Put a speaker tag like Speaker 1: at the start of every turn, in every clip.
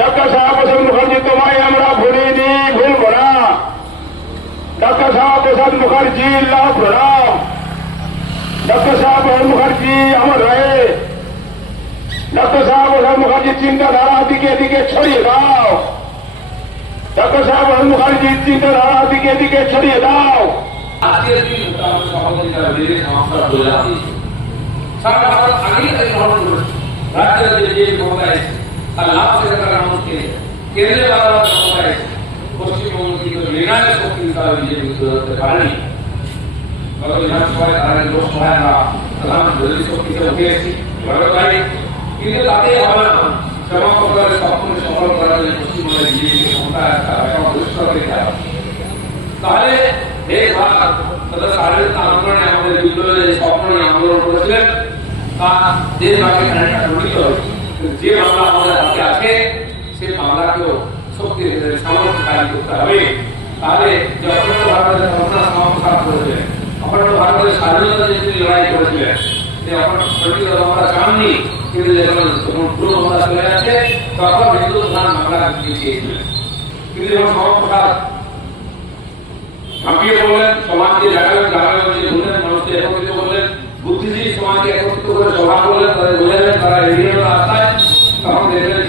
Speaker 1: Doctor Shyamaprasad Mukherjee, তোমায় আমরা ভুলিনি ভুলব না। ডক্টর শ্যামাপ্রসাদ মুখার্জি, লাভ প্রণাম। ডক্টর শ্যামাপ্রসাদ মুখার্জি, আমার রয়ে। ডক্টর শ্যামাপ্রসাদ মুখার্জির চিন্তাধারা দিকে দিকে ছড়িয়ে দাও। ডক্টর শ্যামাপ্রসাদ মুখার্জির চিন্তাধারা দিকে দিকে ছড়িয়ে দাও।
Speaker 2: সারা ভারত আগেই তাকে গ্রহণ করেছে। রাজ্যের যে ক্ষমতায় আর আমাকে কেন্দ্রে বাবা ক্ষমতায় পশ্চিমবঙ্গ কিন্তু নির্ণায়ক শক্তি হিসাবে বিজেপি তৈরি করতে পারেনি। গত বিধানসভায় তারা লোকসভায় আমরা প্রধান বিরোধী শক্তিতে উঠে এসেছি কিন্তু তাতে না প্রকারের স্বপ্ন সফল করার জন্য পশ্চিমবঙ্গের বিজেপি করতে হবে তাহলে এই ভাগ তাদের স্বাধীনতা আন্দোলনে আমাদের বিদ্রোহের যে স্বপ্ন আন্দোলন করেছিলেন, তা দেশ ভাগে খানিকটা কিন্তু যে বাংলা আমাদের হাতে আছে সেই বাংলাকেও শক্তি সামর্থ্যশালী করতে হবে। তাহলে যে ভারতের কল্পনা সমাপ্ত করেছিলেন অখণ্ড ভারতের স্বাধীনতা যে লড়াই করেছিলেন যে অখণ্ড আমরা চাননি, কিন্তু যখন পুরো বাংলা চলে যাচ্ছে তখন হিন্দু প্রধান বাংলা দিয়েছিলেন। কিন্তু যখন সমাপ্রসাদ ঝাঁপিয়ে পড়লেন, সমাজকে জাগালেন জাগালেন, যে শুনলেন মানুষকে একত্রিত করলেন, বুদ্ধিজীবী সমাজকে একত্রিত করে সভা করলেন, তাদের বোঝালেন, তারা এগিয়ে রাস্তায়। তখন দেখলেন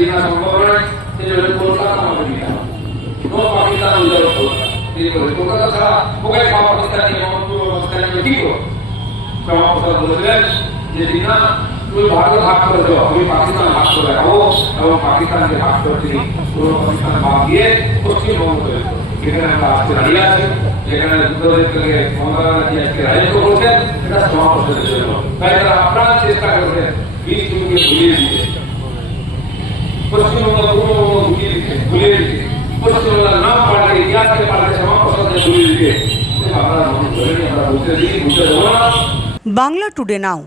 Speaker 2: salah bukan sama Pakistan yang mau tu Pakistan yang begitu sama Pakistan Muslim jadi na tu Bharat भाग कर दो अभी पाकिस्तान भाग कर रहा है वो अब पाकिस्तान के भाग करते हैं तो पाकिस्तान भाग दिए उसके लोग कर दो लेकिन हम आज के हरिया से लेकिन दूसरे के लिए हमारा राज्य आज के राज्य को बोलते हैं इतना समाप्त कर देते हैं पहले अपना चेष्टा करते हैं बीस दिन के भूलिए दिए पश्चिम बंगाल पूर्व बंगाल भूलिए दिए भूलिए दिए पश्चिम बंगाल नाम पार्टी इतिहास के पार्टी समाप्त
Speaker 3: বাংলা টুডে নাও।